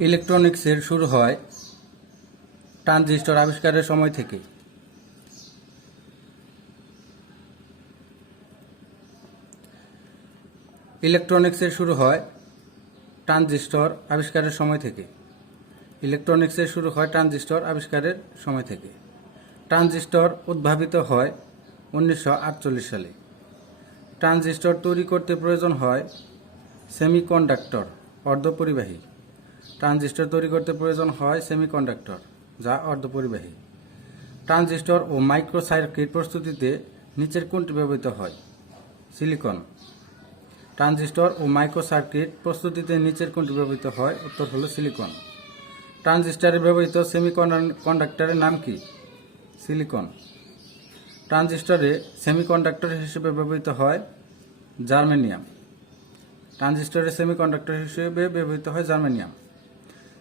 ইলেকট্রনিক্সের শুরু হয় ট্রানজিস্টর আবিষ্কারের সময় থেকে। ইলেকট্রনিক্সের শুরু হয় ট্রানজিস্টর আবিষ্কারের সময় থেকে। ইলেকট্রনিক্সের শুরু হয় ট্রানজিস্টর আবিষ্কারের সময় থেকে। ট্রানজিস্টর উদ্ভাবিত হয় 1948 সালে। ট্রানজিস্টর তৈরি করতে প্রয়োজন হয় সেমিকন্ডাক্টর, অর্ধপরিবাহী। ট্রানজিস্টর তৈরি করতে প্রয়োজন হয় সেমিকন্ডাক্টর, যা অর্ধপরিবাহী। ট্রানজিস্টর ও মাইক্রো সার্কিট প্রস্তুতিতে নিচের কোনটি ব্যবহৃত হয়? সিলিকন। ট্রানজিস্টর ও মাইক্রো সার্কিট প্রস্তুতিতে নিচের কোনটি ব্যবহৃত হয়? উত্তর হলো সিলিকন। ট্রানজিস্টরে ব্যবহৃত সেমিকন্ডাক্টরের নাম কি? সিলিকন। ট্রানজিস্টরে সেমিকন্ডাক্টর হিসেবে ব্যবহৃত হয় জার্মেনিয়াম। ট্রানজিস্টরে সেমিকন্ডাক্টর হিসেবে ব্যবহৃত হয় জার্মেনিয়াম।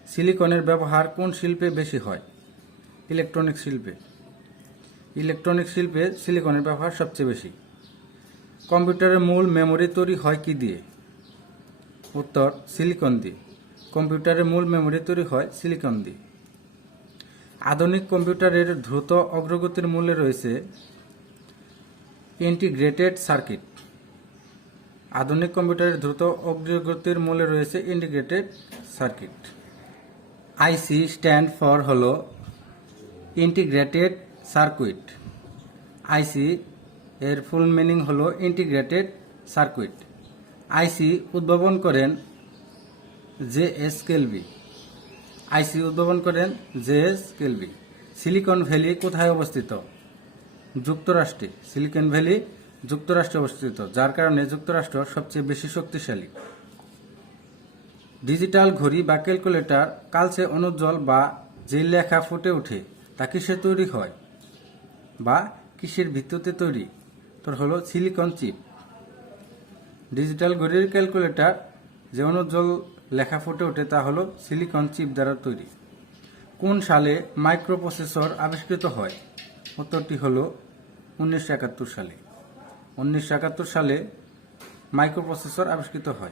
সিলিকনের ব্যবহার কোন শিল্পে বেশি হয়? ইলেকট্রনিক শিল্পে। ইলেকট্রনিক শিল্পে সিলিকনের ব্যবহার সবচেয়ে বেশি। কম্পিউটারের মূল মেমোরি তৈরি হয় কি দিয়ে? উত্তর সিলিকন দিয়ে। কম্পিউটারের মূল মেমোরি তৈরি হয় সিলিকন দিয়ে। আধুনিক কম্পিউটারের দ্রুত অগ্রগতির মূলে রয়েছে ইন্টিগ্রেটেড সার্কিট। আধুনিক কম্পিউটারের দ্রুত অগ্রগতির মূলে রয়েছে integrated circuit. IC stand for হলো ইন্টিগ্রেটেড সার্কিট। আইসি এর ফুল মিনিং হলো ইন্টিগ্রেটেড সার্কিট। আইসি উদ্ভাবন করেন জে.এস. কেলবি। আইসি উদ্ভাবন করেন জে.এস. কেলবি। সিলিকন ভ্যালি কোথায় অবস্থিত? যুক্তরাষ্ট্রে। সিলিকন ভ্যালি যুক্তরাষ্ট্রে অবস্থিত, যার কারণে যুক্তরাষ্ট্র সবচেয়ে বেশি শক্তিশালী। ডিজিটাল ঘড়ি বা ক্যালকুলেটর কালচে অনুজ্জ্বল বা যে লেখা ফুটে ওঠে তা কিসের তৈরি হয় বা কিসের ভিত্তিতে তৈরি? তোর হলো সিলিকন চিপ। ডিজিটাল ঘড়ির ক্যালকুলেটর যে অনুজ্জ্বল লেখা ফুটে ওঠে তা হলো সিলিকন চিপ দ্বারা তৈরি। কোন সালে মাইক্রোপ্রসেসর আবিষ্কৃত হয়? উত্তরটি হলো 1971 সালে। 1971 সালে মাইক্রোপ্রসেসর আবিষ্কৃত হয়।